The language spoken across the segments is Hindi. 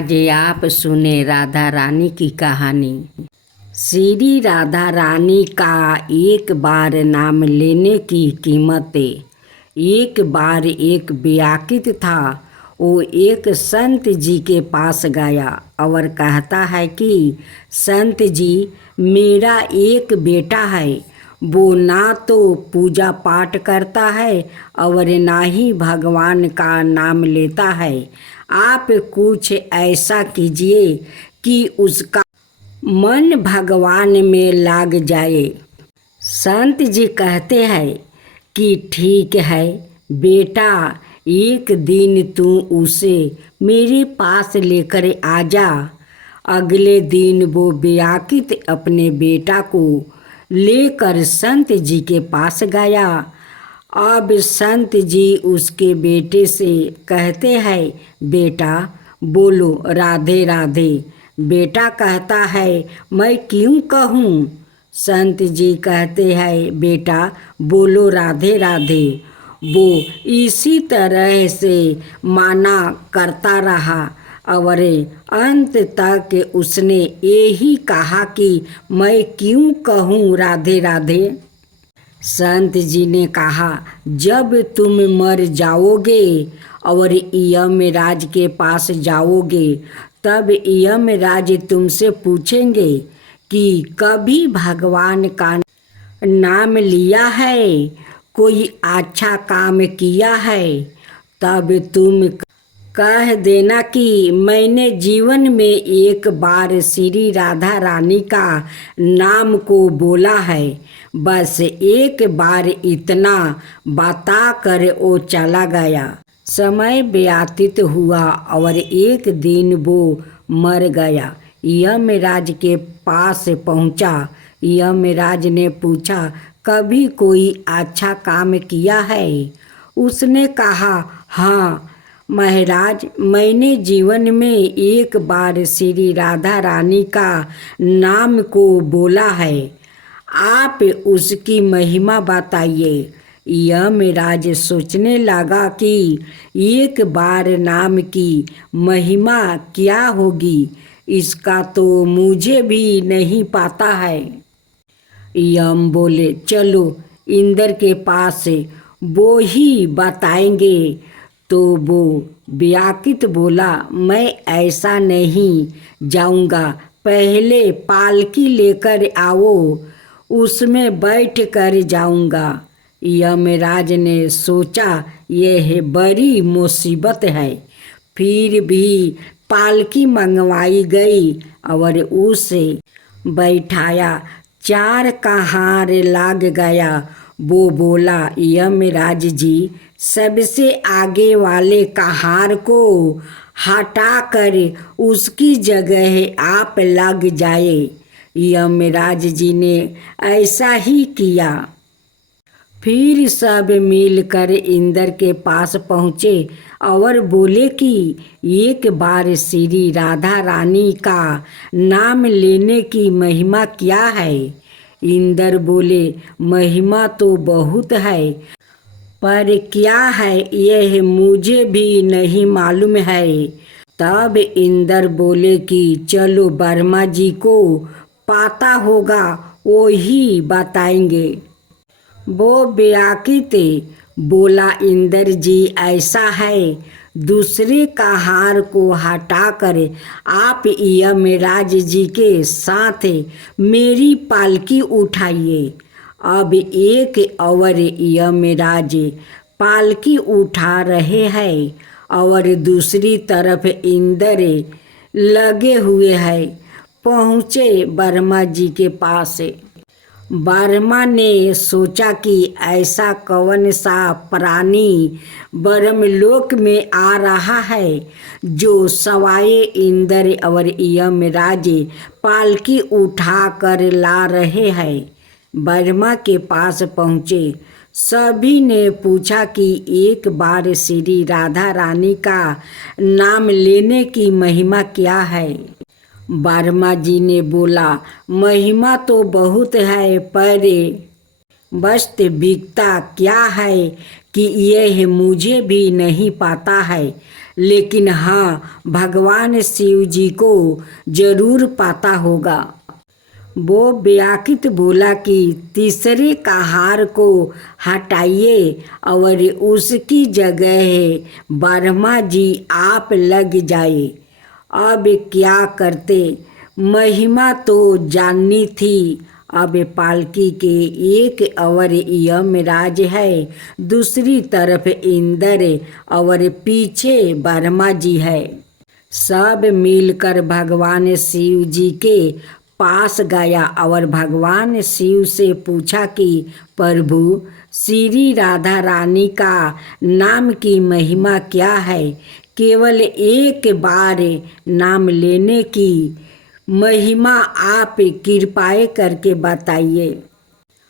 आज आप सुने राधा रानी की कहानी। श्री राधा रानी का एक बार नाम लेने की कीमत। एक बार एक व्याकुत था। वो एक संत जी के पास गया और कहता है कि संत जी, मेरा एक बेटा है। वो ना तो पूजा पाठ करता है और ना ही भगवान का नाम लेता है। आप कुछ ऐसा कीजिए कि उसका मन भगवान में लग जाए। संत जी कहते हैं कि ठीक है बेटा, एक दिन तू उसे मेरे पास लेकर आ जा। अगले दिन वो व्याकुत अपने बेटा को लेकर संत जी के पास गया। अब संत जी उसके बेटे से कहते हैं, बेटा बोलो राधे राधे। बेटा कहता है, मैं क्यों कहूँ। संत जी कहते हैं, बेटा बोलो राधे राधे। वो इसी तरह से माना करता रहा और अंत तक उसने यही कहा कि मैं क्यों कहूँ राधे राधे। संत जी ने कहा, जब तुम मर जाओगे और यमराज के पास जाओगे तब यमराज तुमसे पूछेंगे कि कभी भगवान का नाम लिया है, कोई अच्छा काम किया है। तब तुम कह देना कि मैंने जीवन में एक बार श्री राधा रानी का नाम को बोला है। बस एक बार इतना बता कर वो चला गया। समय व्यतीत हुआ और एक दिन वो मर गया। यमराज के पास पहुंचा। यमराज ने पूछा, कभी कोई अच्छा काम किया है। उसने कहा, हाँ महाराज, मैंने जीवन में एक बार श्री राधा रानी का नाम को बोला है। आप उसकी महिमा बताइए। यमराज सोचने लगा कि एक बार नाम की महिमा क्या होगी, इसका तो मुझे भी नहीं पता है। यम बोले, चलो इंद्र के पास वो ही बताएंगे। तो वो व्याकुत बोला, मैं ऐसा नहीं जाऊंगा, पहले पालकी लेकर आओ, उसमें बैठ कर जाऊंगा। यमराज ने सोचा यह बड़ी मुसीबत है। फिर भी पालकी मंगवाई गई और उसे बैठाया। 4 कहार लग गया। वो बोला, यमराज जी, सबसे आगे वाले कहार को हटाकर उसकी जगह आप लग जाए। यमराज जी ने ऐसा ही किया। फिर सब मिलकर इंद्र के पास पहुँचे और बोले कि एक बार श्री राधा रानी का नाम लेने की महिमा क्या है। इंद्र बोले, महिमा तो बहुत है, पर क्या है यह मुझे भी नहीं मालूम है। तब इंद्र बोले कि चलो ब्रह्मा जी को पता होगा, वो ही बताएंगे। वो व्याकुत बोला, इंद्र जी ऐसा है, दूसरे कहार को हटाकर आप यमराज जी के साथ मेरी पालकी उठाइए। अब एक और यमराज पालकी उठा रहे हैं और दूसरी तरफ इंद्र लगे हुए हैं। पहुँचे ब्रह्मा जी के पास। ब्रह्मा ने सोचा कि ऐसा कौन सा प्राणी ब्रह्मलोक में आ रहा है जो सवाए इंद्र और यमराज पालकी उठा कर ला रहे हैं। ब्रह्मा के पास पहुँचे। सभी ने पूछा कि एक बार श्री राधा रानी का नाम लेने की महिमा क्या है। ब्रह्मा जी ने बोला, महिमा तो बहुत है, पर वास्तविकता क्या है कि यह मुझे भी नहीं पता है। लेकिन हाँ, भगवान शिव जी को जरूर पता होगा। वो व्याकुल बोला कि तीसरे कहार को हटाइए और उसकी जगह ब्रह्मा जी आप लग जाए। अब क्या करते, महिमा तो जाननी थी। अब पालकी के एक और यमराज है, दूसरी तरफ इंद्र और पीछे ब्रह्मा जी है। सब मिलकर भगवान शिव जी के पास गया और भगवान शिव से पूछा कि प्रभु, श्री राधा रानी का नाम की महिमा क्या है? केवल एक बार नाम लेने की महिमा आप कृपा करके बताइए।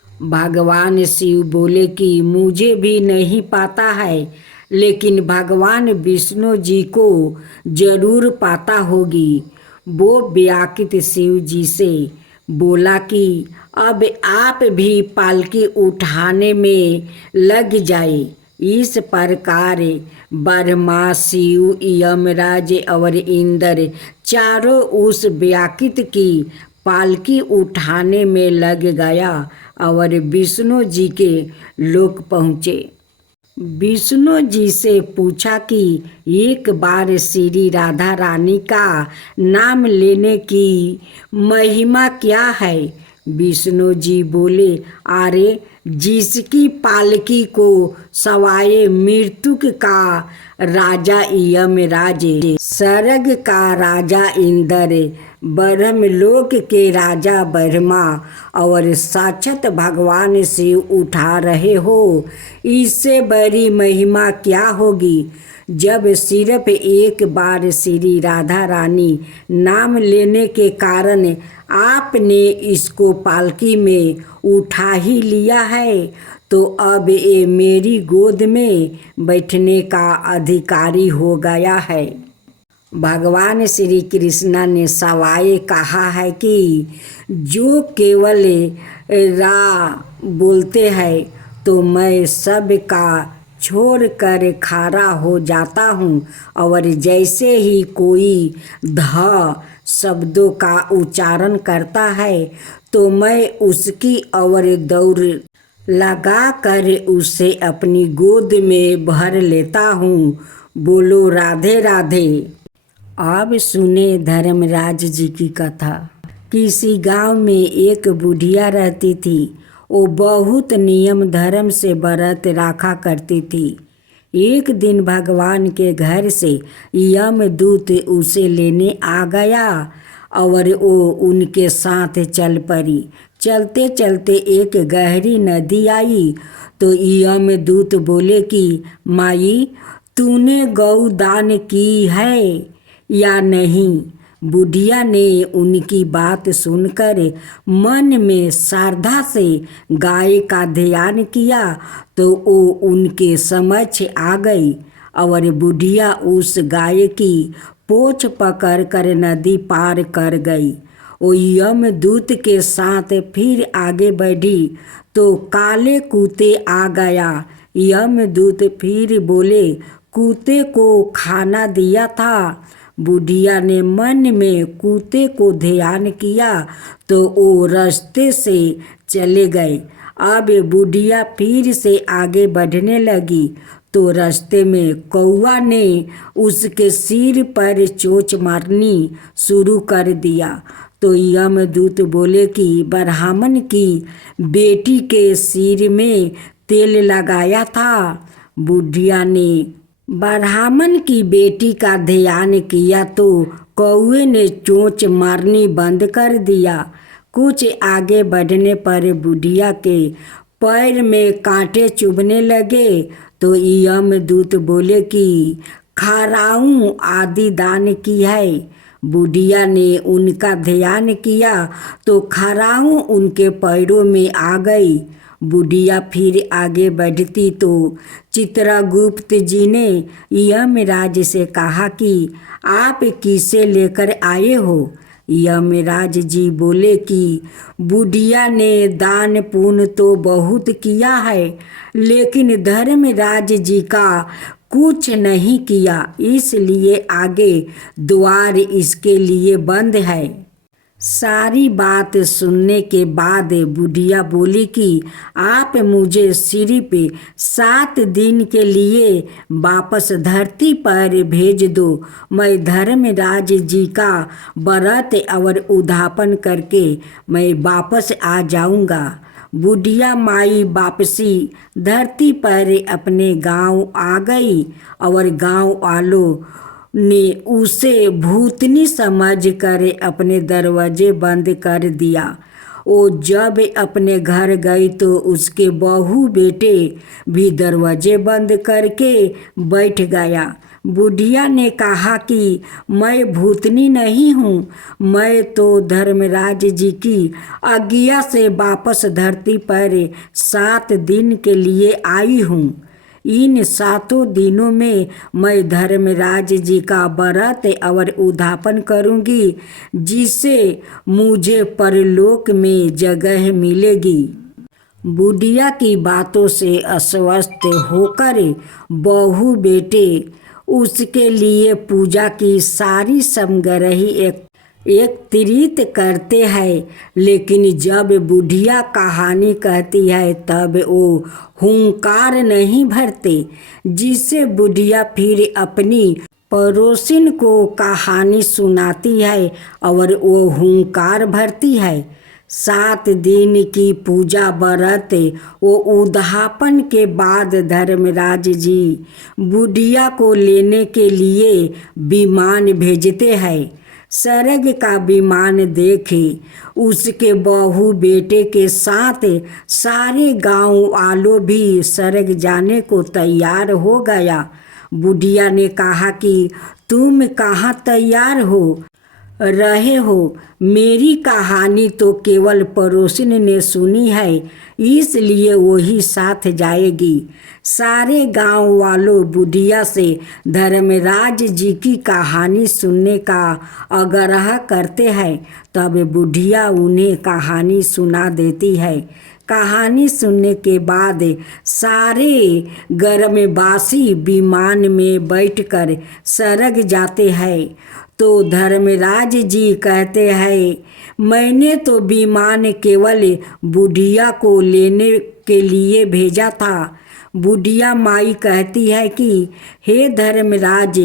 भगवान शिव बोले कि मुझे भी नहीं पता है, लेकिन भगवान विष्णु जी को जरूर पता होगी। वो व्याकुल शिव जी से बोला कि अब आप भी पालकी उठाने में लग जाए। इस प्रकार ब्रह्मा, शिव, यमराज और इंद्र चारों उस व्याकुल की पालकी उठाने में लग गया और विष्णु जी के लोक पहुँचे। विष्णु जी से पूछा कि एक बार श्री राधा रानी का नाम लेने की महिमा क्या है? विष्णु जी बोले, अरे जिसकी पालकी को सवाए मृत्युक का राजा यमराज, स्वर्ग का राजा इंद्र, ब्रह्मलोक के राजा ब्रह्मा और साक्षात भगवान शिव उठा रहे हो, इससे बड़ी महिमा क्या होगी? जब सिर्फ एक बार श्री राधा रानी नाम लेने के कारण आपने इसको पालकी में उठा ही लिया है, तो अब ये मेरी गोद में बैठने का अधिकारी हो गया है। भगवान श्री कृष्ण ने सवाए कहा है कि जो केवल रा बोलते हैं तो मैं सब का छोड़ कर खारा हो जाता हूँ, और जैसे ही कोई ध शब्दों का उच्चारण करता है तो मैं उसकी और दौड़ लगा कर उसे अपनी गोद में भर लेता हूँ। बोलो राधे राधे। अब सुने धर्मराज जी की कथा। किसी गांव में एक बुढ़िया रहती थी। वो बहुत नियम धर्म से व्रत रखा करती थी। एक दिन भगवान के घर से यमदूत उसे लेने आ गया और वो उनके साथ चल पड़ी। चलते चलते एक गहरी नदी आई तो यमदूत बोले कि माई, तूने गौ दान की है या नहीं? बुढ़िया ने उनकी बात सुनकर मन में श्रद्धा से गाय का ध्यान किया तो वो उनके समक्ष आ गई और बुढ़िया उस गाय की पोछ पकड़ कर नदी पार कर गई। वो यमदूत के साथ फिर आगे बढ़ी तो काले कुत्ते आ गया। यमदूत फिर बोले, कुत्ते को खाना दिया था। बुढ़िया ने मन में कुत्ते को ध्यान किया तो वो रास्ते से चले गए। अब बुढ़िया फिर से आगे बढ़ने लगी तो रास्ते में कौवा ने उसके सिर पर चोंच मारनी शुरू कर दिया। तो यमदूत बोले कि ब्राह्मण की बेटी के सिर में तेल लगाया था। बुढ़िया ने ब्राह्मण की बेटी का ध्यान किया तो कौवे ने चोंच मारनी बंद कर दिया। कुछ आगे बढ़ने पर बुढ़िया के पैर में कांटे चुभने लगे तो यमदूत बोले कि खराऊं आदि दान की है। बुढ़िया ने उनका ध्यान किया तो खराऊं उनके पैरों में आ गई। बुढ़िया फिर आगे बढ़ती तो चित्रगुप्त जी ने यमराज से कहा कि आप किसे लेकर आए हो? यमराज जी बोले कि बुढ़िया ने दान पुण्य तो बहुत किया है, लेकिन धर्मराज जी का कुछ नहीं किया, इसलिए आगे द्वार इसके लिए बंद है। सारी बात सुनने के बाद बुढ़िया बोली कि आप मुझे सिर्फ 7 दिन के लिए वापस धरती पर भेज दो। मैं धर्मराज जी का व्रत और उद्यापन करके मैं वापस आ जाऊंगा। बुढ़िया माई वापसी धरती पर अपने गांव आ गई और गांव वालों ने उसे भूतनी समझकर अपने दरवाजे बंद कर दिया। वो जब अपने घर गई तो उसके बहू बेटे भी दरवाजे बंद करके बैठ गया। बुढ़िया ने कहा कि मैं भूतनी नहीं हूँ, मैं तो धर्मराज जी की आज्ञा से वापस धरती पर 7 दिन के लिए आई हूँ। इन 7 दिनों में मैं धर्मराज जी का व्रत और उद्यापन करूँगी, जिससे मुझे परलोक में जगह मिलेगी। बुढ़िया की बातों से अस्वस्थ होकर बहू बेटे उसके लिए पूजा की सारी सामग्री एकत्रित करते हैं, लेकिन जब बुढ़िया कहानी कहती है तब वो हुंकार नहीं भरते, जिससे बुढ़िया फिर अपनी पड़ोसिन को कहानी सुनाती है और वो हुंकार भरती है। 7 दिन की पूजा व्रत वो उद्यापन के बाद धर्मराज जी बुढ़िया को लेने के लिए विमान भेजते हैं। स्वर्ग का विमान देखे उसके बहू बेटे के साथ सारे गांव वालों भी स्वर्ग जाने को तैयार हो गया। बुढ़िया ने कहा कि तुम कहाँ तैयार हो रहे हो? मेरी कहानी तो केवल पड़ोसिन ने सुनी है, इसलिए वही साथ जाएगी। सारे गांव वालों बुढ़िया से धर्मराज जी की कहानी सुनने का आग्रह करते हैं। तब बुढ़िया उन्हें कहानी सुना देती है। कहानी सुनने के बाद सारे ग्रामवासी विमान में बैठकर स्वर्ग जाते हैं। तो धर्मराज जी कहते हैं, मैंने तो विमान केवल बुढ़िया को लेने के लिए भेजा था। बुढ़िया माई कहती है कि हे धर्मराज,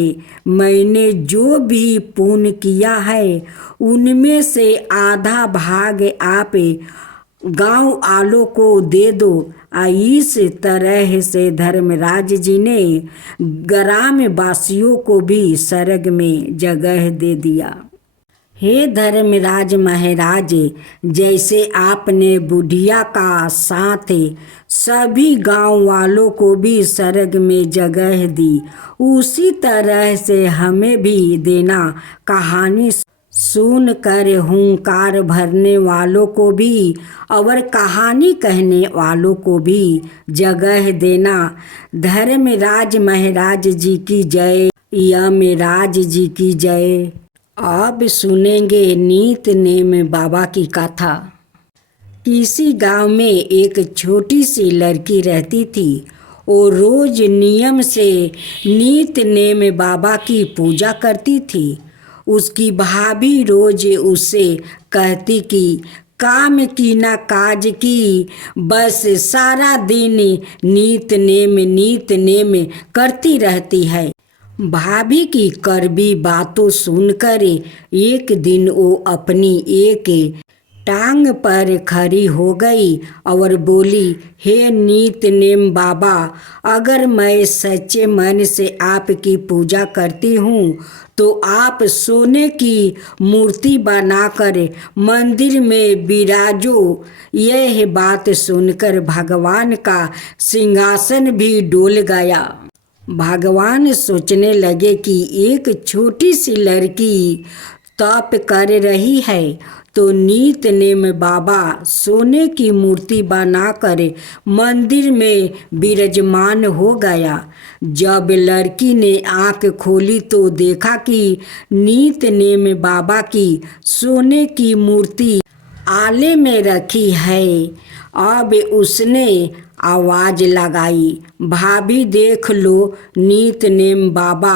मैंने जो भी पुण्य किया है उनमें से आधा भाग आप गांव वालों को दे दो। इस तरह से धर्मराज जी ने ग्रामवासियों को भी स्वर्ग में जगह दे दिया। हे धर्मराज महाराज, जैसे आपने बुढ़िया का साथ सभी गांव वालों को भी स्वर्ग में जगह दी, उसी तरह से हमें भी देना। कहानी सुनकर हुंकार भरने वालों को भी और कहानी कहने वालों को भी जगह देना। धर्मराज महाराज जी की जय, यमराज जी की जय। अब सुनेंगे नीत नेम बाबा की कथा। किसी गांव में एक छोटी सी लड़की रहती थी। वो रोज नियम से नीत नेम बाबा की पूजा करती थी। उसकी भाभी रोज उससे कहती कि काम की ना काज की, बस सारा दिन नीत नेम करती रहती है। भाभी की कड़वी बातों सुनकर एक दिन वो अपनी एक टांग पर खड़ी हो गई और बोली, हे नीत नेम बाबा, अगर मैं सच्चे मन से आपकी पूजा करती हूँ तो आप सोने की मूर्ति बनाकर मंदिर में विराजो। यह बात सुनकर भगवान का सिंहासन भी डोल गया। भगवान सोचने लगे कि एक छोटी सी लड़की तप कर रही है, तो नीत नेम बाबा सोने की मूर्ति बनाकर मंदिर में विराजमान हो गया। जब लड़की ने आंख खोली तो देखा कि नीत नेम बाबा की सोने की मूर्ति आले में रखी है। अब उसने आवाज लगाई, भाभी देख लो नीत नेम बाबा।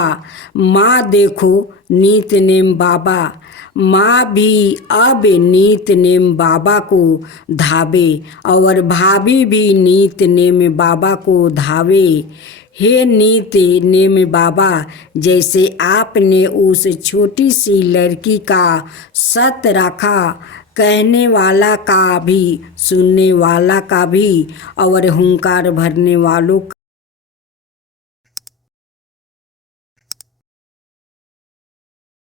माँ देखो नीत नेम बाबा। माँ भी अब नीत नेम बाबा को धावे और भाभी भी नीत नेम बाबा को धावे। हे नीत नेम बाबा, जैसे आपने उस छोटी सी लड़की का सत रखा, कहने वाला का भी, सुनने वाला का भी और हुंकार भरने वालों